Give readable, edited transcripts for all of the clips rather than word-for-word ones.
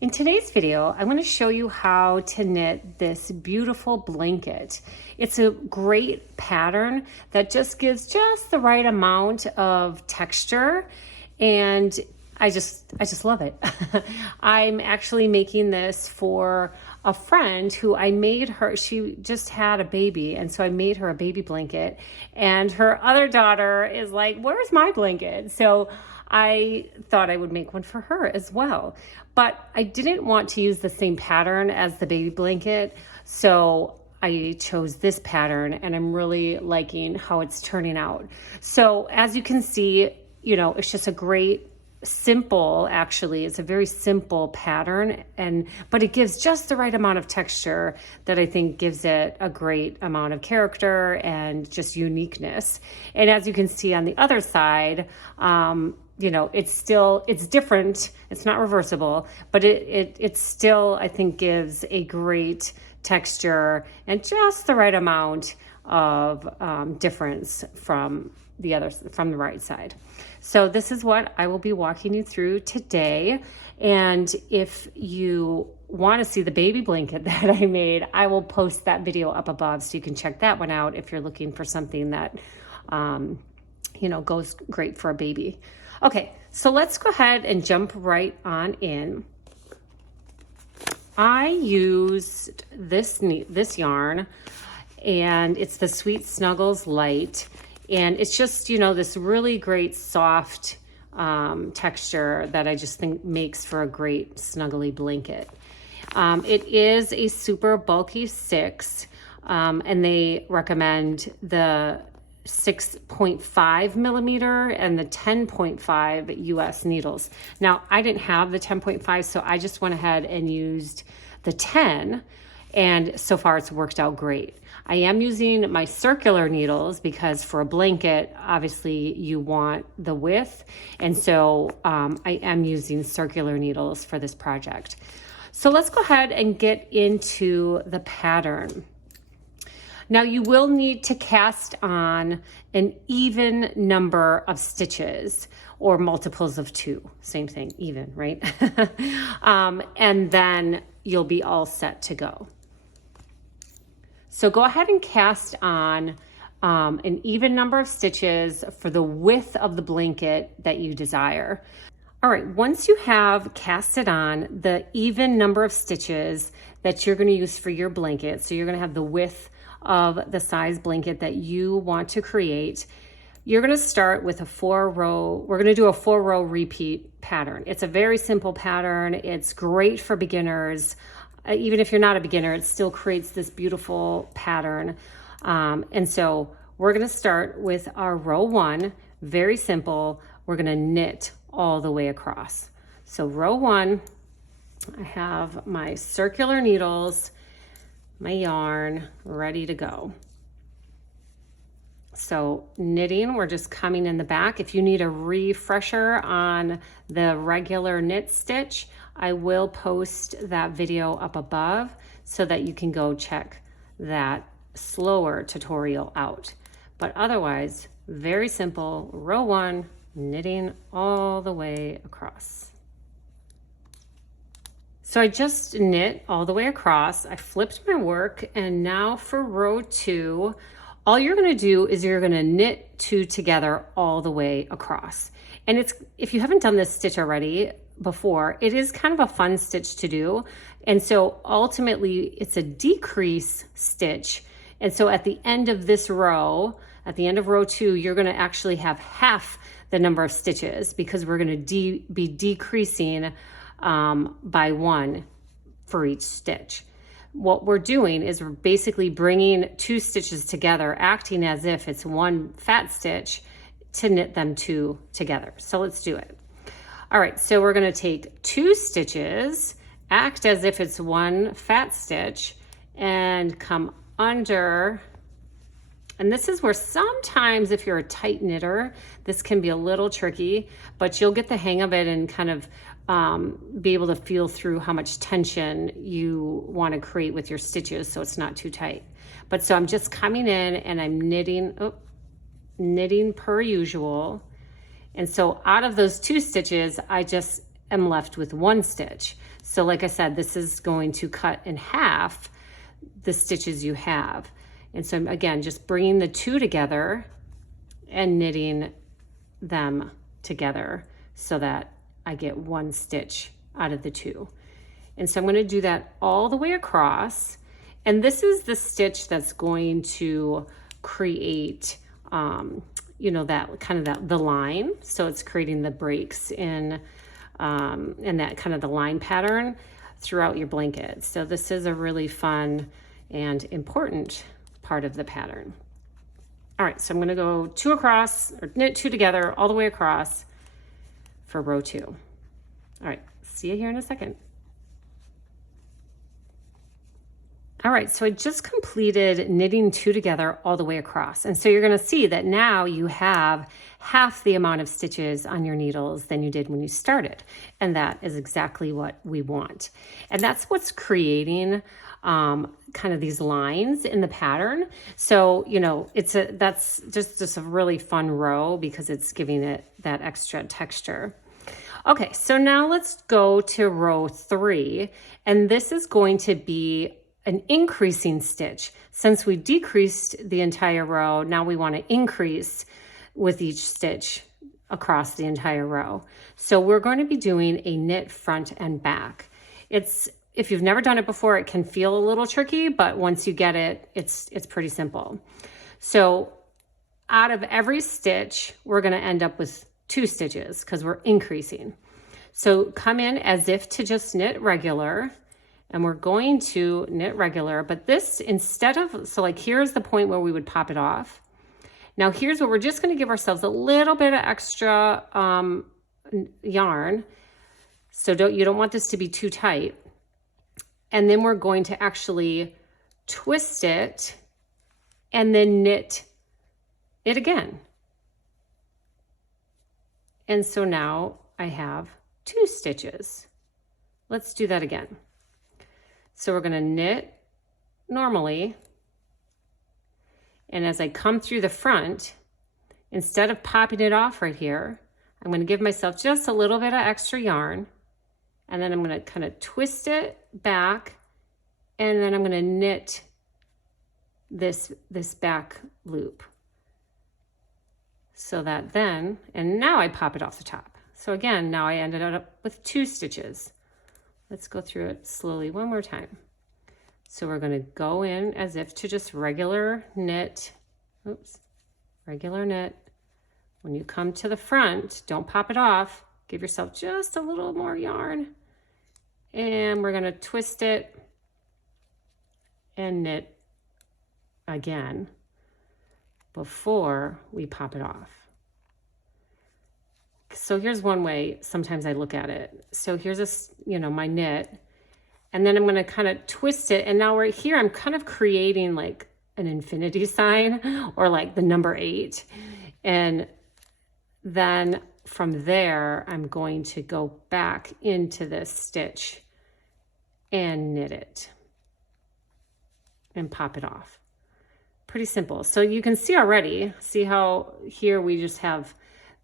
In today's video, I'm going to show you how to knit this beautiful blanket. It's a great pattern that just gives just the right amount of texture, and I just love it. I'm actually making this for a friend who I made her, she just had a baby, and so I made her a baby blanket, and her other daughter is like, "Where's my blanket?" So I thought I would make one for her as well. But I didn't want to use the same pattern as the baby blanket, so I chose this pattern, and I'm really liking how it's turning out. So as you can see, it's just a great simple, actually it's a very simple pattern, but it gives just the right amount of texture that I think gives it a great amount of character and just uniqueness. And as you can see on the other side, it's different. It's not reversible, but it still, I think, gives a great texture and just the right amount of difference from the right side. So this is what I will be walking you through today. And if you want to see the baby blanket that I made, I will post that video up above so you can check that one out if you're looking for something that goes great for a baby. Okay, so let's go ahead and jump right on in. I used this yarn, and it's the Sweet Snuggles Light, and it's just this really great soft texture that I just think makes for a great snuggly blanket. It is a super bulky 6, and they recommend the 6.5 millimeter and the 10.5 US needles. Now, I didn't have the 10.5, so I just went ahead and used the 10, and so far it's worked out great. I am using my circular needles because for a blanket, obviously you want the width, and so I am using circular needles for this project. So let's go ahead and get into the pattern. Now you will need to cast on an even number of stitches, or multiples of 2, same thing, even, right? And then you'll be all set to go. So go ahead and cast on an even number of stitches for the width of the blanket that you desire. All right, once you have casted on the even number of stitches that you're going to use for your blanket, so you're going to have the width of the size blanket that you want to create, you're going to start with a 4-row. We're going to do a 4-row repeat pattern. It's a very simple pattern. It's great for beginners. Even if you're not a beginner, it still creates this beautiful pattern. And so we're going to start with our row 1, very simple. We're going to knit all the way across. So row 1, I have my circular needles, my yarn ready to go. So knitting, we're just coming in the back. If you need a refresher on the regular knit stitch, I will post that video up above so that you can go check that slower tutorial out. But otherwise, very simple, row 1, knitting all the way across. So I just knit all the way across. I flipped my work, and now for row 2, all you're going to do is you're going to knit 2 together all the way across. And it's, if you haven't done this stitch already before, it is kind of a fun stitch to do. And so ultimately it's a decrease stitch. And so at the end of this row, at the end of row 2, you're going to actually have half the number of stitches, because we're going to be decreasing by 1 for each stitch. What we're doing is we're basically bringing 2 stitches together, acting as if it's one fat stitch, to knit them 2 together. So let's do it. All right, so we're going to take 2 stitches, act as if it's one fat stitch, and come under. And this is where sometimes, if you're a tight knitter, this can be a little tricky, but you'll get the hang of it and kind of be able to feel through how much tension you want to create with your stitches so it's not too tight. But so I'm just coming in and I'm knitting per usual. And so out of those 2 stitches, I just am left with one stitch. So like I said, this is going to cut in half the stitches you have. And so again, just bringing the two together and knitting them together so that I get one stitch out of the two. And so I'm going to do that all the way across. And this is the stitch that's going to create, you know, that kind of the line. So it's creating the breaks in that kind of the line pattern throughout your blanket. So this is a really fun and important part of the pattern. All right, so I'm gonna go two across, or knit two together all the way across for row 2. All right, see you here in a second. All right, so I just completed knitting two together all the way across. And so you're gonna see that now you have half the amount of stitches on your needles than you did when you started. And that is exactly what we want. And that's what's creating kind of these lines in the pattern. So, you know, that's just a really fun row because it's giving it that extra texture. Okay, so now let's go to row 3. And this is going to be an increasing stitch. Since we decreased the entire row, now we want to increase with each stitch across the entire row. So we're going to be doing a knit front and back. If you've never done it before, it can feel a little tricky, but once you get it, it's pretty simple. So out of every stitch, we're going to end up with 2 stitches because we're increasing. So come in as if to just knit regular. And we're going to knit regular, but this instead of, so like here's the point where we would pop it off. Now here's where we're just gonna give ourselves a little bit of extra yarn. So you don't want this to be too tight. And then we're going to actually twist it and then knit it again. And so now I have 2 stitches. Let's do that again. So we're going to knit normally, and as I come through the front, instead of popping it off right here, I'm going to give myself just a little bit of extra yarn, and then I'm going to kind of twist it back, and then I'm going to knit this back loop. So that then, and now I pop it off the top. So again, now I ended up with 2 stitches. Let's go through it slowly one more time. So we're going to go in as if to just regular knit. Oops, regular knit. When you come to the front, don't pop it off. Give yourself just a little more yarn. And we're going to twist it and knit again before we pop it off. So here's one way sometimes I look at it. So here's my knit, and then I'm going to kind of twist it. And now right here, I'm kind of creating like an infinity sign or like the number 8. And then from there, I'm going to go back into this stitch and knit it and pop it off. Pretty simple. So you can see already, see how here we just have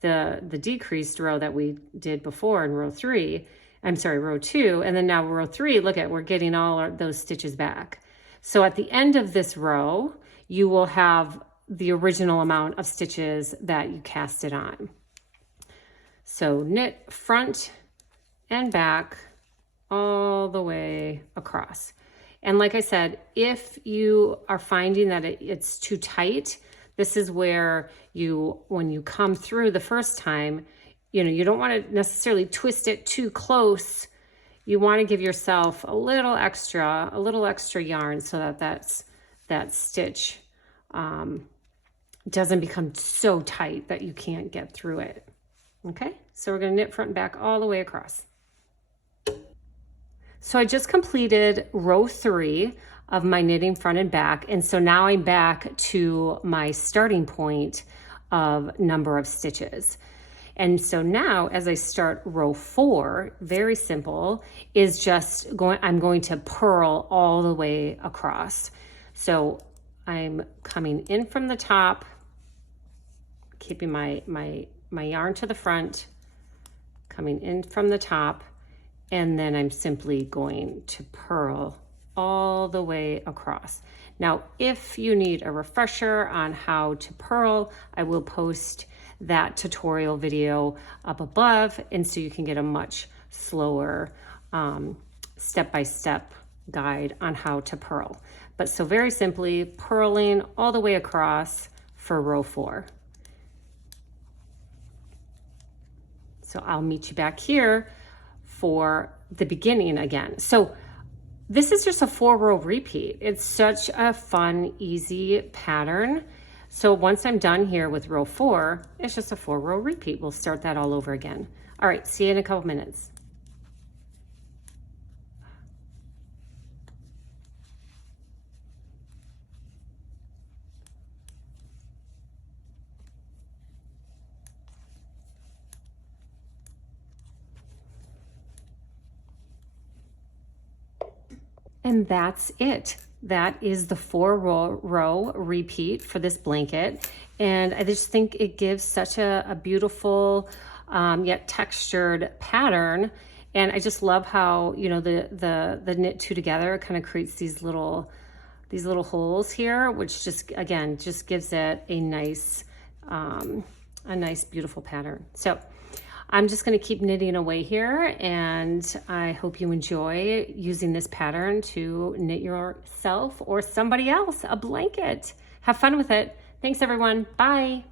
the decreased row that we did before in row 2, and then now row 3, look at, we're getting all those stitches back. So at the end of this row, you will have the original amount of stitches that you casted on. So knit front and back all the way across. And like I said, if you are finding that it's too tight, this is where when you come through the first time, you don't want to necessarily twist it too close. You want to give yourself a little extra yarn so that stitch doesn't become so tight that you can't get through it. Okay, so we're going to knit front and back all the way across. So I just completed row 3 of my knitting front and back. And so now I'm back to my starting point of number of stitches. And so now as I start row 4, very simple, is I'm going to purl all the way across. So I'm coming in from the top, keeping my yarn to the front, coming in from the top, and then I'm simply going to purl all the way across. Now, if you need a refresher on how to purl, I will post that tutorial video up above, and so you can get a much slower step-by-step guide on how to purl. But so very simply, purling all the way across for row 4. So I'll meet you back here for the beginning again. So this is just a 4-row repeat. It's such a fun, easy pattern. So once I'm done here with row 4, it's just a 4-row repeat. We'll start that all over again. All right, see you in a couple minutes. And that's it. That is the 4-row repeat for this blanket. And I just think it gives such a beautiful yet textured pattern. And I just love how, you know, the knit 2 together kind of creates these little holes here, which just, again, just gives it a nice beautiful pattern. So I'm just going to keep knitting away here, and I hope you enjoy using this pattern to knit yourself or somebody else a blanket. Have fun with it. Thanks, everyone. Bye.